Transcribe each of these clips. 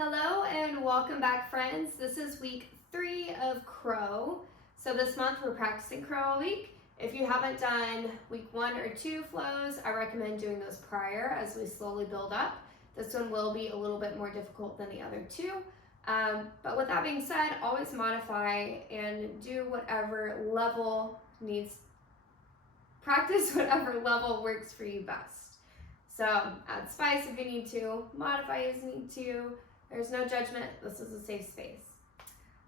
Hello and welcome back, friends. This is week 3 of Crow. So this month we're practicing Crow all week. If you haven't done week 1 or 2 flows, I recommend doing those prior as we slowly build up. This one will be a little bit more difficult than the other two. But with that being said, always modify and do whatever level practice whatever level works for you best. So add spice if you need to, modify as you need to. There's no judgment. This is a safe space.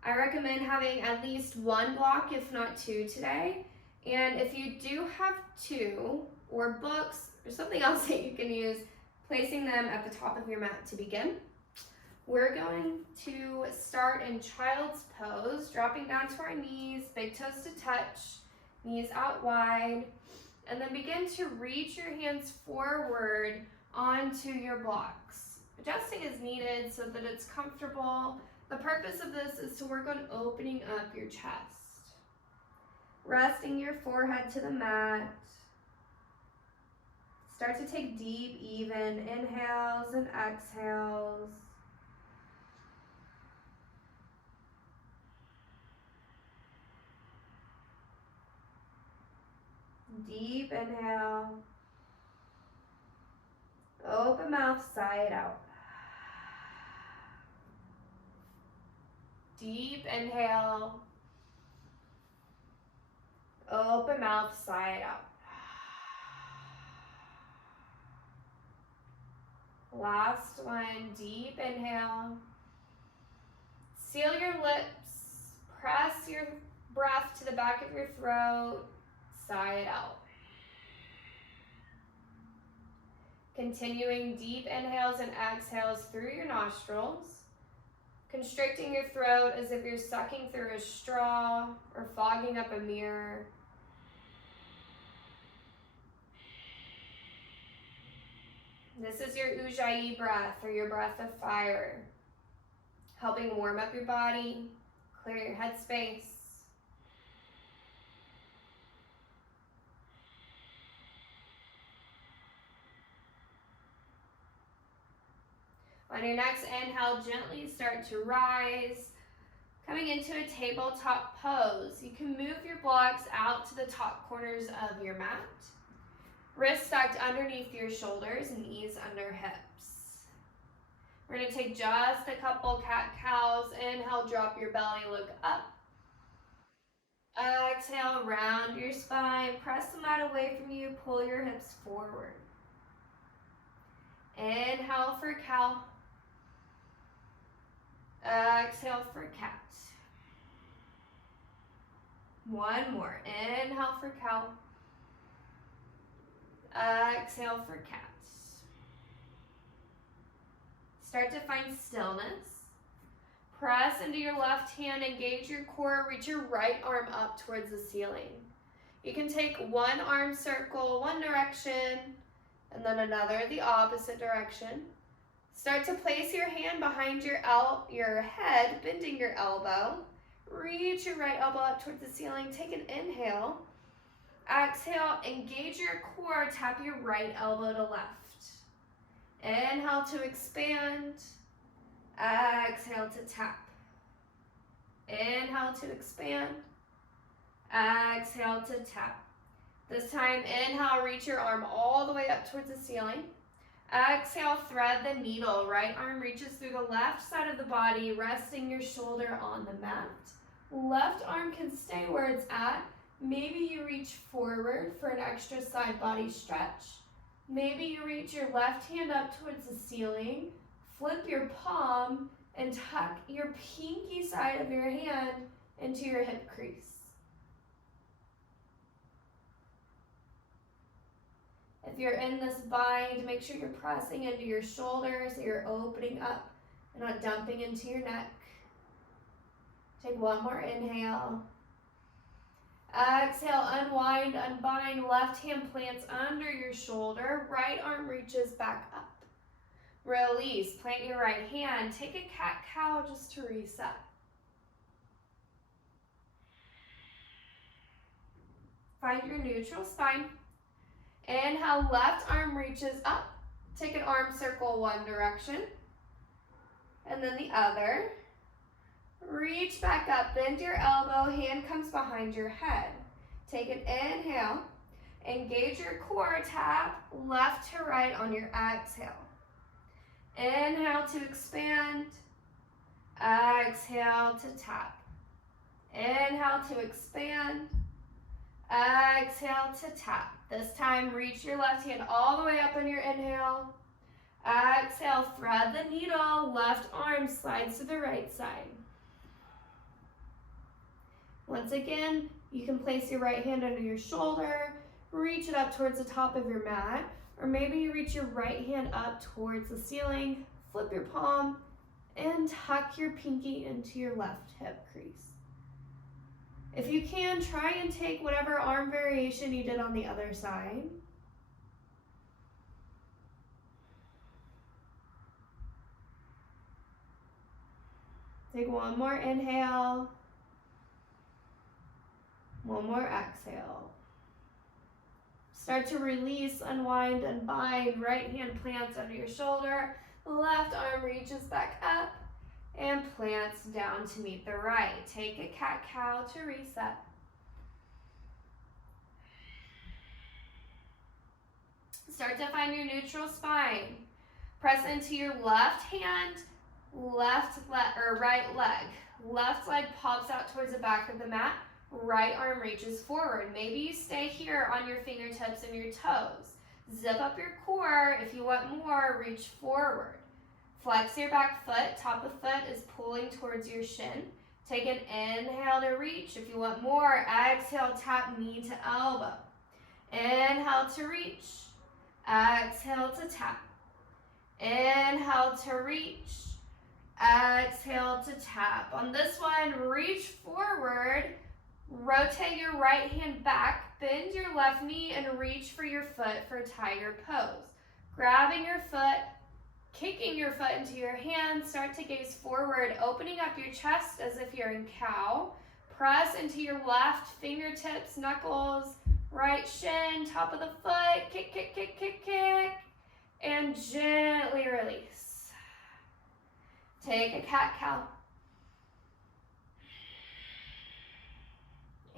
I recommend having at least one block, if not 2 today. And if you do have 2 or books or something else that you can use, placing them at the top of your mat to begin. We're going to start in child's pose, dropping down to our knees, big toes to touch, knees out wide, and then begin to reach your hands forward onto your blocks. Adjusting as needed so that it's comfortable. The purpose of this is to work on opening up your chest. Resting your forehead to the mat. Start to take deep, even inhales and exhales. Deep inhale. Open mouth, sigh it out. Deep inhale. Open mouth, sigh it out. Last one, deep inhale. Seal your lips. Press your breath to the back of your throat. Sigh it out. Continuing deep inhales and exhales through your nostrils. Constricting your throat as if you're sucking through a straw or fogging up a mirror. This is your Ujjayi breath, or your breath of fire, helping warm up your body, clear your headspace. On your next inhale, gently start to rise, coming into a tabletop pose. You can move your blocks out to the top corners of your mat. Wrists stacked underneath your shoulders and knees under hips. We're going to take just a couple cat-cows. Inhale, drop your belly, look up. Exhale, round your spine, press the mat away from you, pull your hips forward. Inhale for cow. Exhale for cat. One more. Inhale for cow. Exhale for cat. Start to find stillness. Press into your left hand, engage your core, reach your right arm up towards the ceiling. You can take one arm circle one direction and then another the opposite direction. Start to place your hand behind your head, bending your elbow. Reach your right elbow up towards the ceiling. Take an inhale. Exhale, engage your core, tap your right elbow to left. Inhale to expand. Exhale to tap. Inhale to expand. Exhale to tap. This time, inhale, reach your arm all the way up towards the ceiling. Exhale, thread the needle. Right arm reaches through the left side of the body, resting your shoulder on the mat. Left arm can stay where it's at. Maybe you reach forward for an extra side body stretch. Maybe you reach your left hand up towards the ceiling, flip your palm, and tuck your pinky side of your hand into your hip crease. If you're in this bind, make sure you're pressing into your shoulders, so you're opening up and not dumping into your neck. Take one more inhale. Exhale, unwind, unbind. Left hand plants under your shoulder. Right arm reaches back up. Release. Plant your right hand. Take a cat-cow just to reset. Find your neutral spine. Inhale, left arm reaches up. Take an arm circle one direction. And and then the other. Reach back up, bend your elbow, hand comes behind your head. Take an inhale, engage your core, tap left to right on your exhale. Inhale to expand, exhale to tap. Inhale to expand, exhale to tap. This time, reach your left hand all the way up on your inhale. Exhale, thread the needle, left arm slides to the right side. Once again, you can place your right hand under your shoulder, reach it up towards the top of your mat, or maybe you reach your right hand up towards the ceiling, flip your palm, and tuck your pinky into your left hip crease. If you can, try and take whatever arm variation you did on the other side. Take one more inhale. One more exhale. Start to release, unwind, and bind. Right hand plants under your shoulder. Left arm reaches back up and plants down to meet the right. Take a cat-cow to reset. Start to find your neutral spine. Press into your left hand, right leg. Left leg pops out towards the back of the mat. Right arm reaches forward. Maybe you stay here on your fingertips and your toes. Zip up your core. If you want more, reach forward. Flex your back foot. Top of foot is pulling towards your shin. Take an inhale to reach. If you want more, exhale, tap knee to elbow. Inhale to reach. Exhale to tap. Inhale to reach. Exhale to tap. On this one, reach forward. Rotate your right hand back, bend your left knee, and reach for your foot for tiger pose. Grabbing your foot, kicking your foot into your hand, start to gaze forward, opening up your chest as if you're in cow. Press into your left fingertips, knuckles, right shin, top of the foot, kick, kick, kick, kick, kick, and gently release. Take a cat-cow.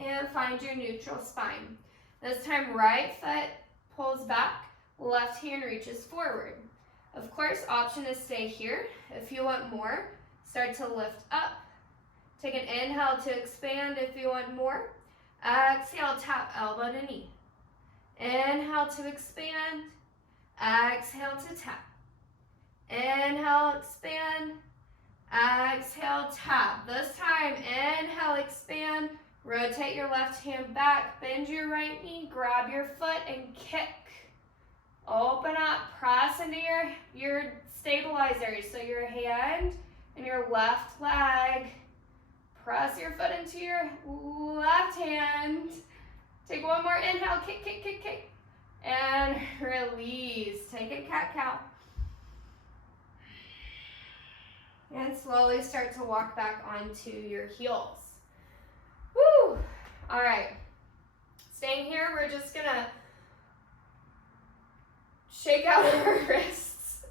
And find your neutral spine. This time, right foot pulls back, left hand reaches forward. Of course, option is stay here. If you want more, start to lift up. Take an inhale to expand if you want more. Exhale, tap elbow to knee. Inhale to expand. Exhale to tap. Inhale, expand. Exhale, tap. This time, inhale, expand. Rotate your left hand back, bend your right knee, grab your foot and kick. Open up, press into your stabilizers. So your hand and your left leg. Press your foot into your left hand. Take one more inhale, kick, kick, kick, kick. And release. Take a cat-cow. And slowly start to walk back onto your heels. Woo! All right. Staying here, we're just gonna shake out our wrists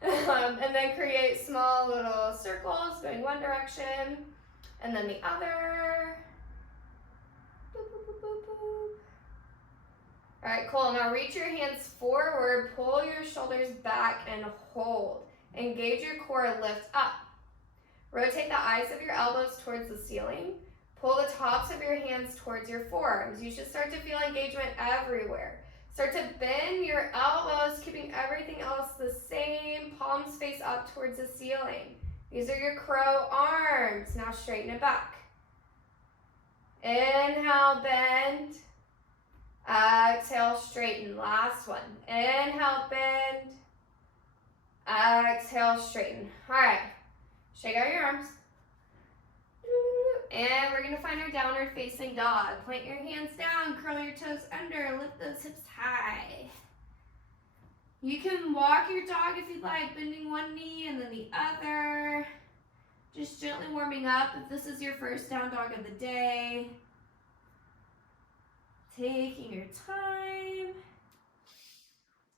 and then create small little circles going one direction and then the other. Boop, boop, boop, boop, boop. All right, cool. Now reach your hands forward, pull your shoulders back and hold. Engage your core, lift up. Rotate the eyes of your elbows towards the ceiling. Pull the tops of your hands towards your forearms. You should start to feel engagement everywhere. Start to bend your elbows, keeping everything else the same. Palms face up towards the ceiling. These are your crow arms. Now straighten it back. Inhale, bend. Exhale, straighten. Last one. Inhale, bend. Exhale, straighten. All right. Shake out your arms. And we're gonna find our downward facing dog. Plant your hands down, curl your toes under, lift those hips high. You can walk your dog if you'd like, bending one knee and then the other. Just gently warming up if this is your first down dog of the day. Taking your time.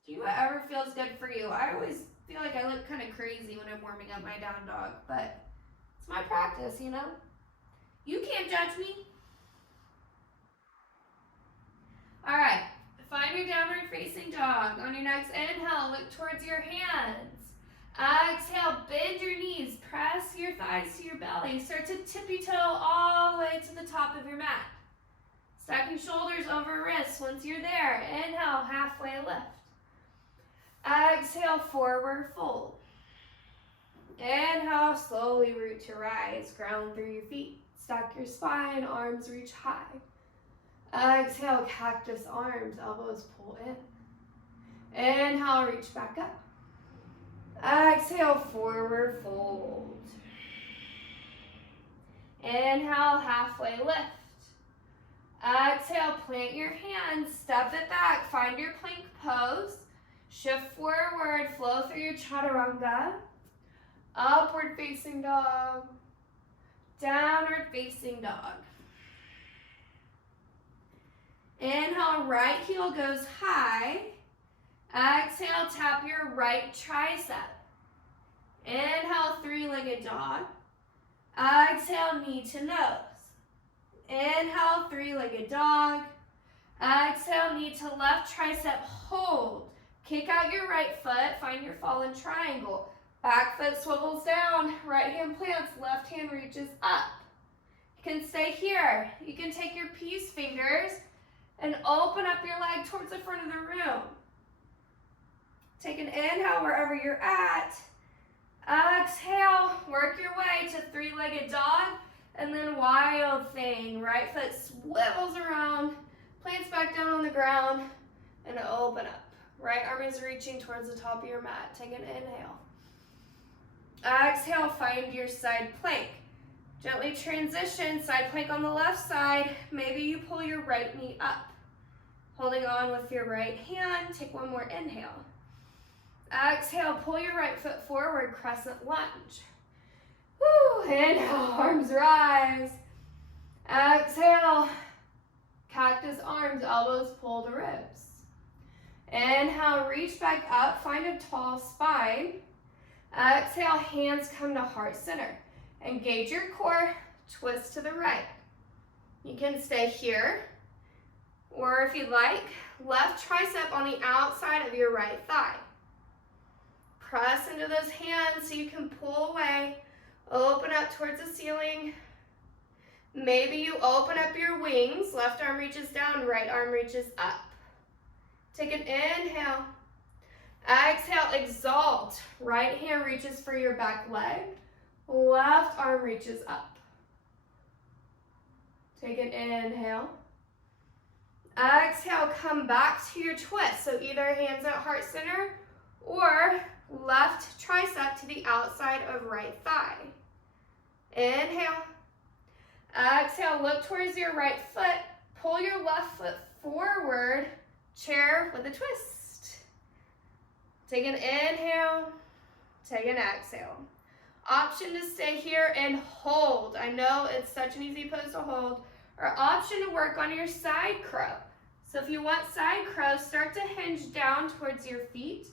Do whatever feels good for you. I always feel like I look kind of crazy when I'm warming up my down dog, but it's my practice, you know? You can't judge me. All right, find your downward facing dog. On your next inhale, look towards your hands. Exhale, bend your knees, press your thighs to your belly. Start to tippy toe all the way to the top of your mat. Stacking shoulders over wrists. Once you're there, inhale, halfway lift. Exhale, forward fold. Inhale, slowly root to rise. Ground through your feet. Stack your spine, arms reach high. Exhale, cactus arms, elbows pull in. Inhale, reach back up. Exhale, forward fold. Inhale, halfway lift. Exhale, plant your hands, step it back, find your plank pose. Shift forward, flow through your chaturanga. Upward facing dog. Downward facing dog. Inhale, right heel goes high. Exhale, tap your right tricep. Inhale, three-legged dog. Exhale, knee to nose. Inhale, three-legged dog. Exhale, knee to left tricep, hold. Kick out your right foot, find your fallen triangle. Back foot swivels down, right hand plants, left hand reaches up. You can stay here. You can take your peace fingers and open up your leg towards the front of the room. Take an inhale wherever you're at. Exhale, work your way to three-legged dog, and then wild thing. Right foot swivels around, plants back down on the ground, and open up. Right arm is reaching towards the top of your mat. Take an inhale. Exhale, find your side plank. Gently transition, side plank on the left side. Maybe you pull your right knee up. Holding on with your right hand, take one more inhale. Exhale, pull your right foot forward, crescent lunge. Woo, inhale, arms rise. Exhale, cactus arms, elbows pull the ribs. Inhale, reach back up, find a tall spine. Exhale, hands come to heart center. Engage your core, twist to the right. You can stay here, or if you like, left tricep on the outside of your right thigh. Press into those hands so you can pull away, open up towards the ceiling. Maybe you open up your wings, left arm reaches down, right arm reaches up. Take an inhale. Exhale, exalt. Right hand reaches for your back leg, left arm reaches up. Take an inhale. Exhale, come back to your twist. So either hands at heart center or left tricep to the outside of right thigh. Inhale. Exhale, look towards your right foot. Pull your left foot forward. Chair with a twist. Take an inhale. Take an exhale. Option to stay here and hold. I know it's such an easy pose to hold. Or option to work on your side crow. So if you want side crow, start to hinge down towards your feet.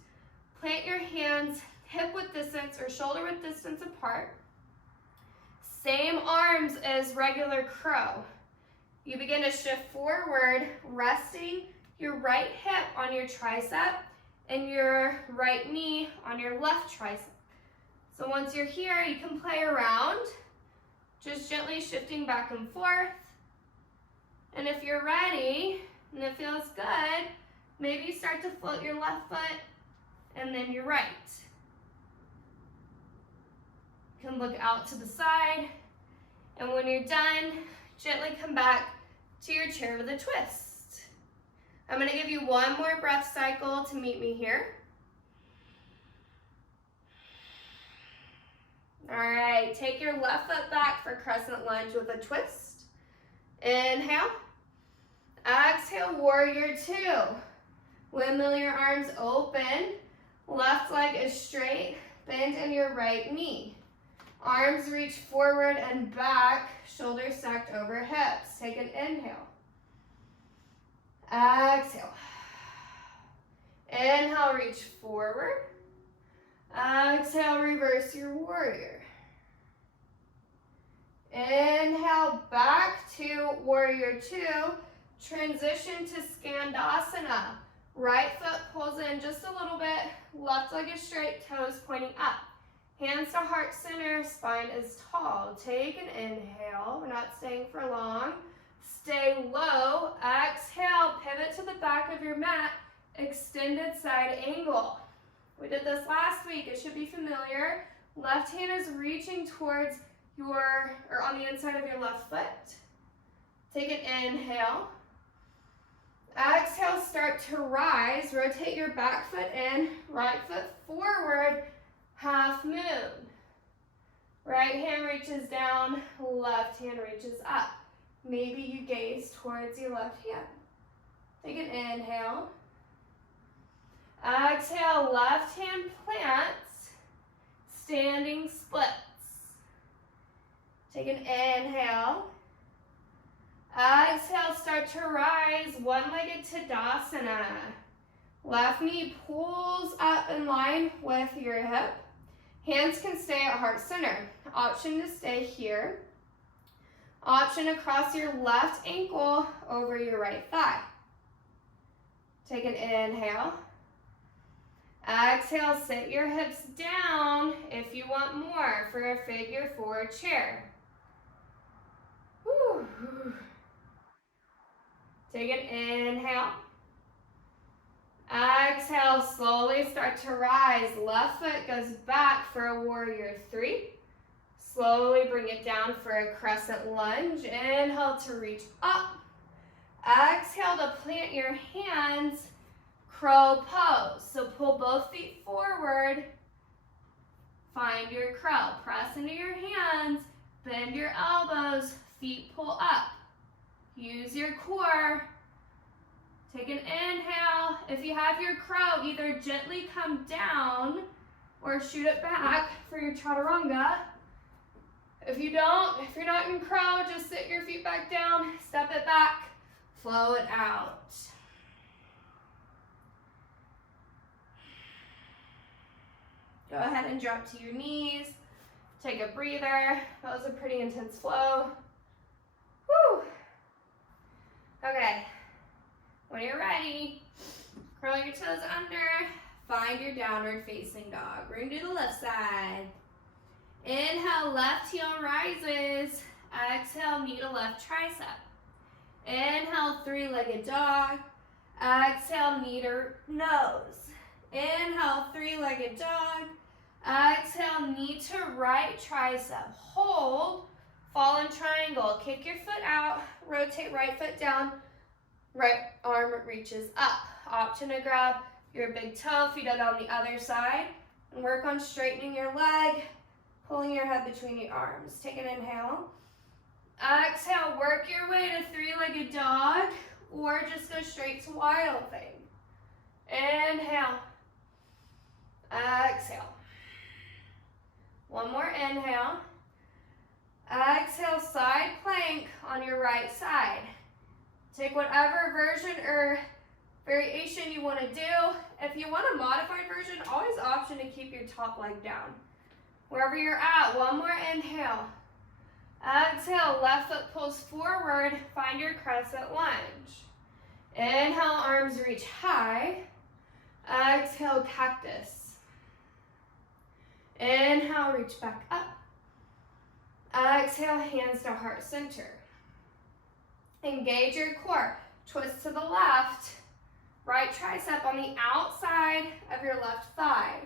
Plant your hands hip width distance or shoulder width distance apart. Same arms as regular crow. You begin to shift forward, resting your right hip on your tricep and your right knee on your left tricep. So once you're here, you can play around, just gently shifting back and forth. And if you're ready and it feels good, maybe you start to float your left foot and then your right. You can look out to the side, and when you're done, gently come back to your chair with a twist. I'm going to give you one more breath cycle to meet me here. All right, take your left foot back for crescent lunge with a twist. Inhale. Exhale, warrior two. Windmill your arms open. Left leg is straight. Bend in your right knee. Arms reach forward and back. Shoulders stacked over hips. Take an inhale. Exhale. Inhale, reach forward. Exhale, reverse your warrior. Inhale, back to warrior two. Transition to Skandasana. Right foot pulls in just a little bit. Left leg is straight, toes pointing up. Hands to heart center, spine is tall. Take an inhale. We're not staying for long. Stay low. Exhale, pivot to the back of your mat. Extended side angle. We did this last week. It should be familiar. Left hand is reaching towards on the inside of your left foot. Take an inhale. Exhale, start to rise. Rotate your back foot in, right foot forward, half moon. Right hand reaches down, left hand reaches up. Maybe you gaze towards your left hand. Take an inhale. Exhale, left hand plants, standing splits. Take an inhale. Exhale, start to rise, one-legged Tadasana. Left knee pulls up in line with your hip. Hands can stay at heart center. Option to stay here. Option across your left ankle over your right thigh. Take an inhale. Exhale, sit your hips down if you want more for a figure four chair. Whew. Take an inhale. Exhale, slowly start to rise. Left foot goes back for a warrior three. Slowly bring it down for a crescent lunge. Inhale to reach up. Exhale to plant your hands, crow pose. So pull both feet forward. Find your crow. Press into your hands, bend your elbows, feet pull up. Use your core. Take an inhale. If you have your crow, either gently come down or shoot it back for your chaturanga. If you're not in crow, just sit your feet back down, step it back, flow it out. Go ahead and drop to your knees. Take a breather. That was a pretty intense flow. Whew. Okay, when you're ready, curl your toes under, find your downward facing dog. Bring to the left side. Inhale, left heel rises. Exhale, knee to left tricep. Inhale, three-legged dog. Exhale, knee to nose. Inhale, three-legged dog. Exhale, knee to right tricep. Hold. Fallen triangle. Kick your foot out. Rotate right foot down. Right arm reaches up. Option to grab your big toe if you did it on the other side. And work on straightening your leg. Pulling your head between your arms. Take an inhale. Exhale, work your way to three-legged dog. Or just go straight to wild thing. Inhale. Exhale. One more inhale. Exhale, side plank on your right side. Take whatever version or variation you want to do. If you want a modified version, always option to keep your top leg down. Wherever you're at, one more inhale. Exhale, left foot pulls forward, find your crescent lunge. Inhale, arms reach high. Exhale, cactus. Inhale, reach back up. Exhale, hands to heart center. Engage your core. Twist to the left. Right tricep on the outside of your left thigh.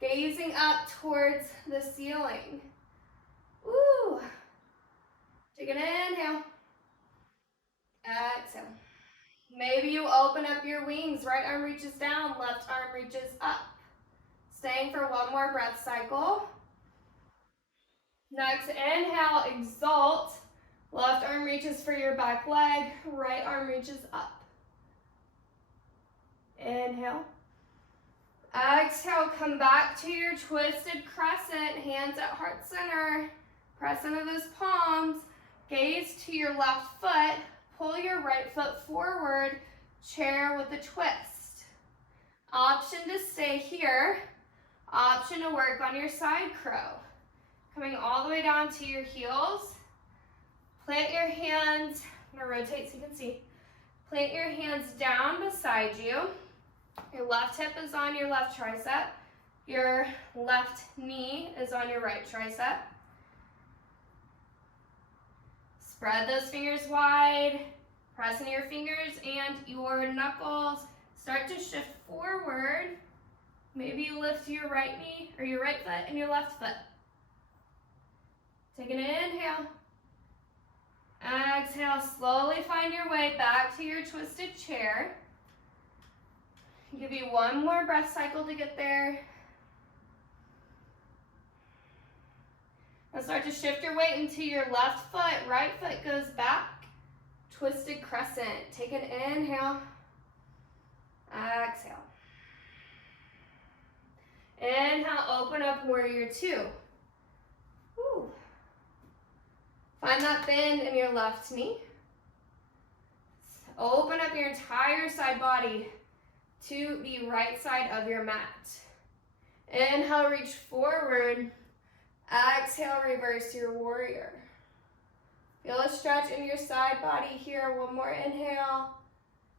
Gazing up towards the ceiling. Woo! Take an inhale. Exhale. Maybe you open up your wings. Right arm reaches down, left arm reaches up. Staying for one more breath cycle. Next, inhale, exalt. Left arm reaches for your back leg. Right arm reaches up. Inhale. Exhale, come back to your twisted crescent. Hands at heart center. Press into those palms. Gaze to your left foot. Pull your right foot forward. Chair with a twist. Option to stay here. Option to work on your side crow. Coming all the way down to your heels. Plant your hands, I'm gonna rotate so you can see. Plant your hands down beside you. Your left hip is on your left tricep. Your left knee is on your right tricep. Spread those fingers wide. Press into your fingers and your knuckles. Start to shift forward. Maybe you lift your right knee or your right foot and your left foot. Take an inhale. Exhale, slowly find your way back to your twisted chair. I'll give you one more breath cycle to get there. Now start to shift your weight into your left foot. Right foot goes back. Twisted crescent. Take an inhale. Exhale. Inhale, open up warrior two. Woo. Find that bend in your left knee. Open up your entire side body to the right side of your mat. Inhale, reach forward. Exhale, reverse your warrior. Feel a stretch in your side body here. One more inhale.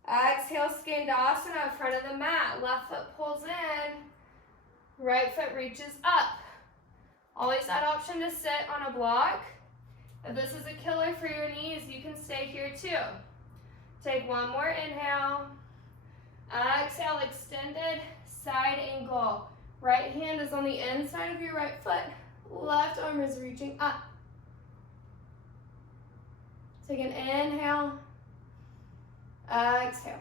Exhale, Skandasana, front of the mat. Left foot pulls in. Right foot reaches up. Always that option to sit on a block. If this is a killer for your knees, you can stay here too. Take one more inhale. Exhale, extended side angle. Right hand is on the inside of your right foot. Left arm is reaching up. Take an inhale. Exhale.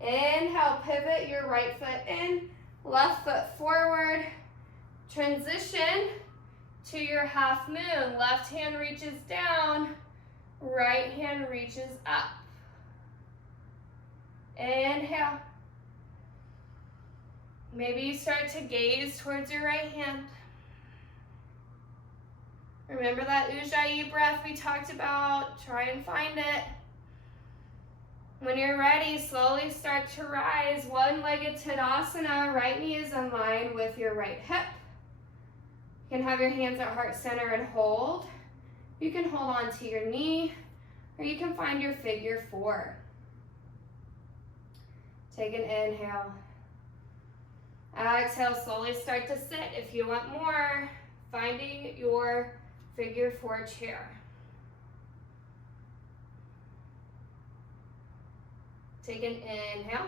Inhale, pivot your right foot in, left foot forward. Transition to your half moon. Left hand reaches down, right hand reaches up. Inhale. Maybe you start to gaze towards your right hand. Remember that Ujjayi breath we talked about? Try and find it. When you're ready, slowly start to rise. One-legged Tadasana. Right knee is in line with your right hip. You can have your hands at heart center and hold. You can hold on to your knee, or you can find your figure four. Take an inhale. Exhale, slowly start to sit. If you want more, finding your figure four chair. Take an inhale.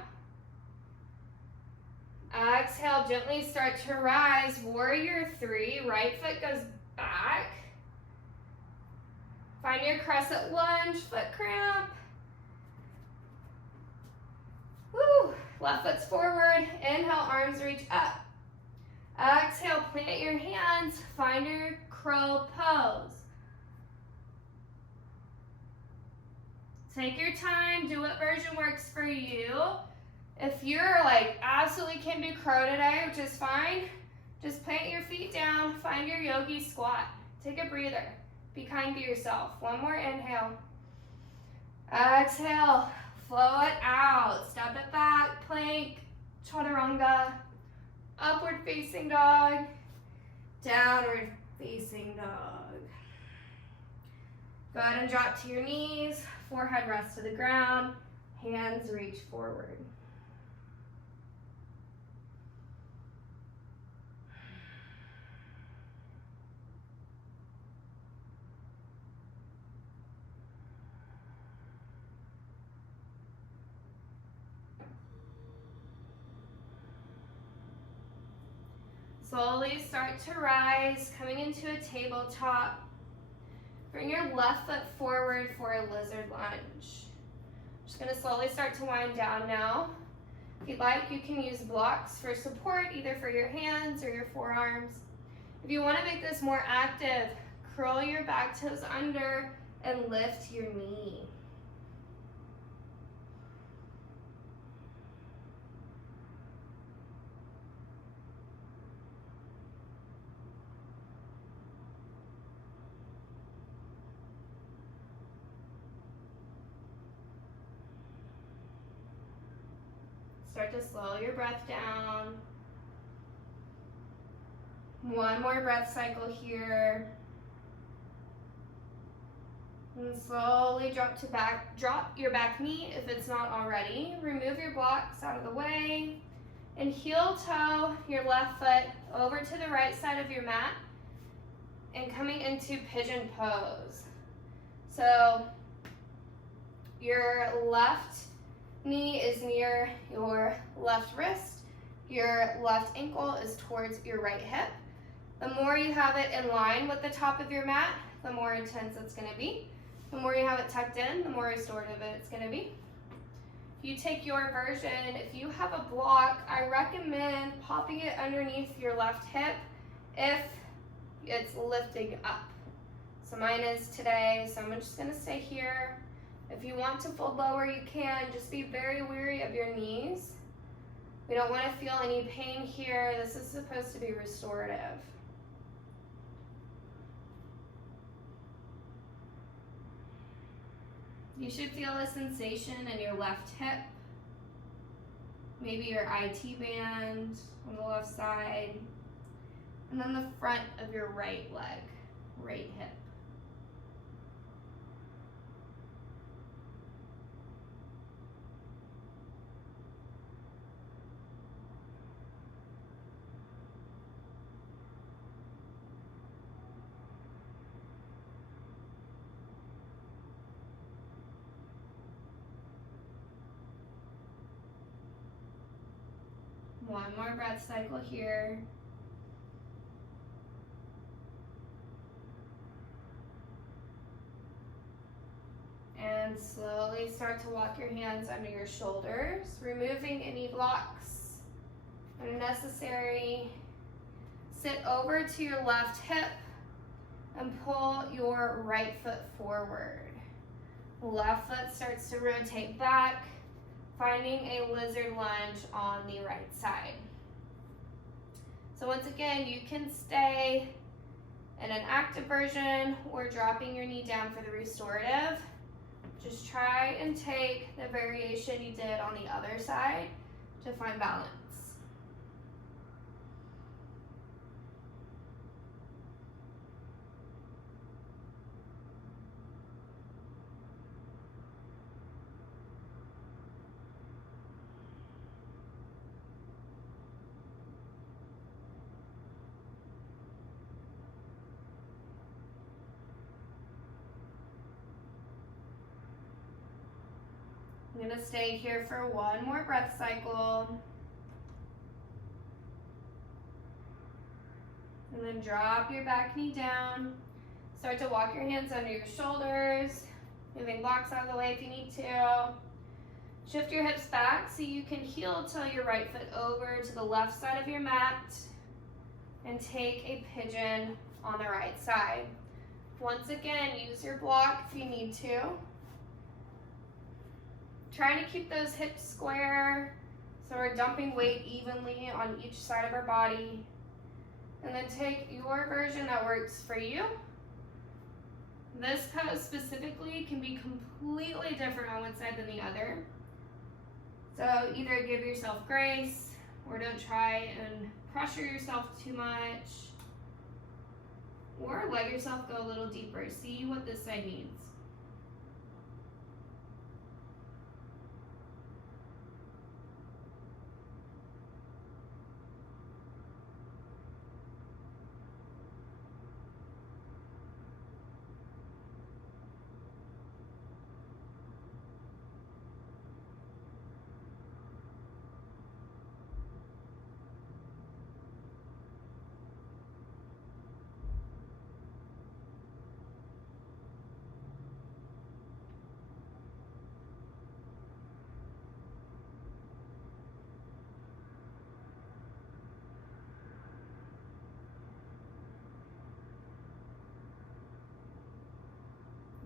Exhale, gently start to rise. Warrior three, right foot goes back. Find your crescent lunge, foot cramp. Woo, left foot's forward. Inhale, arms reach up. Exhale, plant your hands, find your crow pose. Take your time, do what version works for you. If you're like, absolutely can't do crow today, which is fine, just plant your feet down, find your yogi squat. Take a breather, be kind to yourself. One more inhale. Exhale, flow it out. Step it back, plank, chaturanga, upward facing dog, downward facing dog. Go ahead and drop to your knees, forehead rests to the ground, hands reach forward. Slowly start to rise, coming into a tabletop. Bring your left foot forward for a lizard lunge. Just gonna slowly start to wind down now. If you'd like, you can use blocks for support, either for your hands or your forearms. If you wanna make this more active, curl your back toes under and lift your knee. Start to slow your breath down. One more breath cycle here. And slowly drop your back knee if it's not already. Remove your blocks out of the way. And heel toe your left foot over to the right side of your mat and coming into pigeon pose. So your left knee is near your left wrist. Your left ankle is towards your right hip. The more you have it in line with the top of your mat, the more intense it's going to be. The more you have it tucked in, the more restorative it's going to be. If you take your version, if you have a block, I recommend popping it underneath your left hip if it's lifting up. So mine is today, so I'm just going to stay here. If you want to fold lower, you can. Just be very wary of your knees. We don't want to feel any pain here. This is supposed to be restorative. You should feel a sensation in your left hip, maybe your IT band on the left side, and then the front of your right leg, right hip. One more breath cycle here. And slowly start to walk your hands under your shoulders, removing any blocks unnecessary. Sit over to your left hip and pull your right foot forward. Left foot starts to rotate back, finding a lizard lunge on the right side. So once again, you can stay in an active version or dropping your knee down for the restorative. Just try and take the variation you did on the other side to find balance. I'm going to stay here for one more breath cycle. And then drop your back knee down. Start to walk your hands under your shoulders, moving blocks out of the way if you need to. Shift your hips back so you can heel toe your right foot over to the left side of your mat and take a pigeon on the right side. Once again, use your block if you need to. Trying to keep those hips square so we're dumping weight evenly on each side of our body. And then take your version that works for you. This pose specifically can be completely different on one side than the other. So either give yourself grace or don't try and pressure yourself too much. Or let yourself go a little deeper. See what this side needs.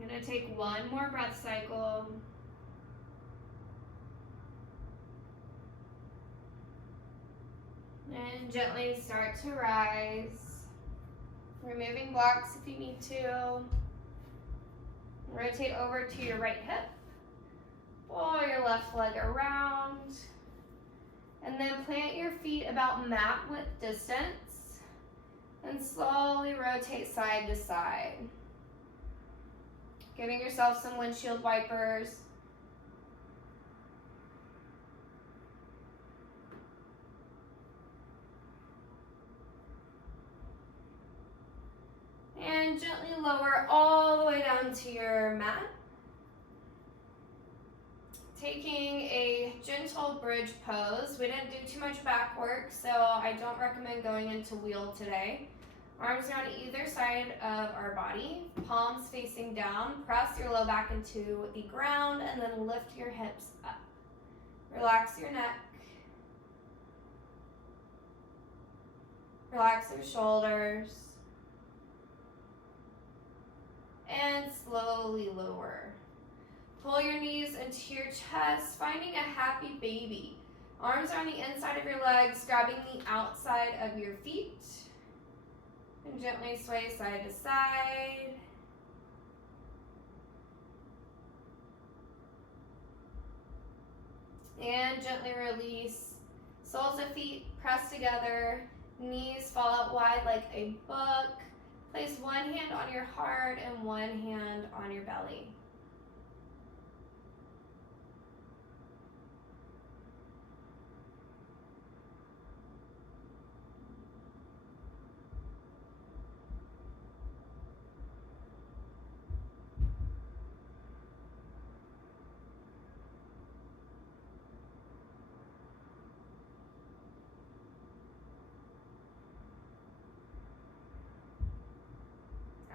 I'm going to take one more breath cycle. And gently start to rise. Removing blocks if you need to. Rotate over to your right hip. Pull your left leg around. And then plant your feet about mat width distance. And slowly rotate side to side. Giving yourself some windshield wipers. And gently lower all the way down to your mat. Taking a gentle bridge pose. We didn't do too much back work, so I don't recommend going into wheel today. Arms are on either side of our body, palms facing down. Press your low back into the ground and then lift your hips up. Relax your neck. Relax your shoulders. And slowly lower. Pull your knees into your chest, finding a happy baby. Arms are on the inside of your legs, grabbing the outside of your feet. And gently sway side to side. And gently release. Soles of feet press together. Knees fall out wide like a book. Place one hand on your heart and one hand on your belly.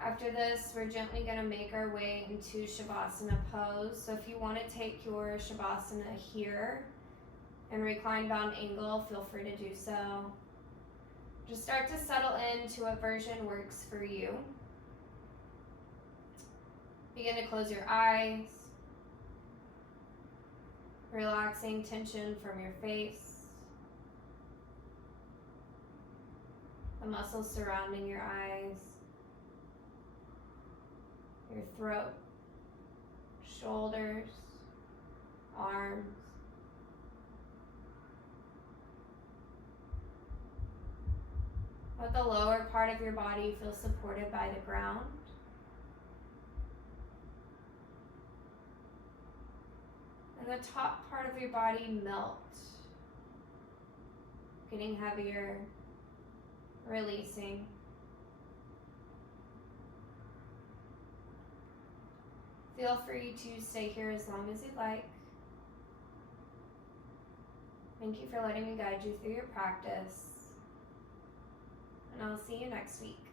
After this, we're gently going to make our way into Shavasana pose. So if you want to take your Shavasana here and recline bound angle, feel free to do so. Just start to settle into what version works for you. Begin to close your eyes, relaxing tension from your face, the muscles surrounding your eyes, your throat, shoulders, arms. Let the lower part of your body feel supported by the ground. And the top part of your body melt, getting heavier, releasing. Feel free to stay here as long as you'd like. Thank you for letting me guide you through your practice. And I'll see you next week.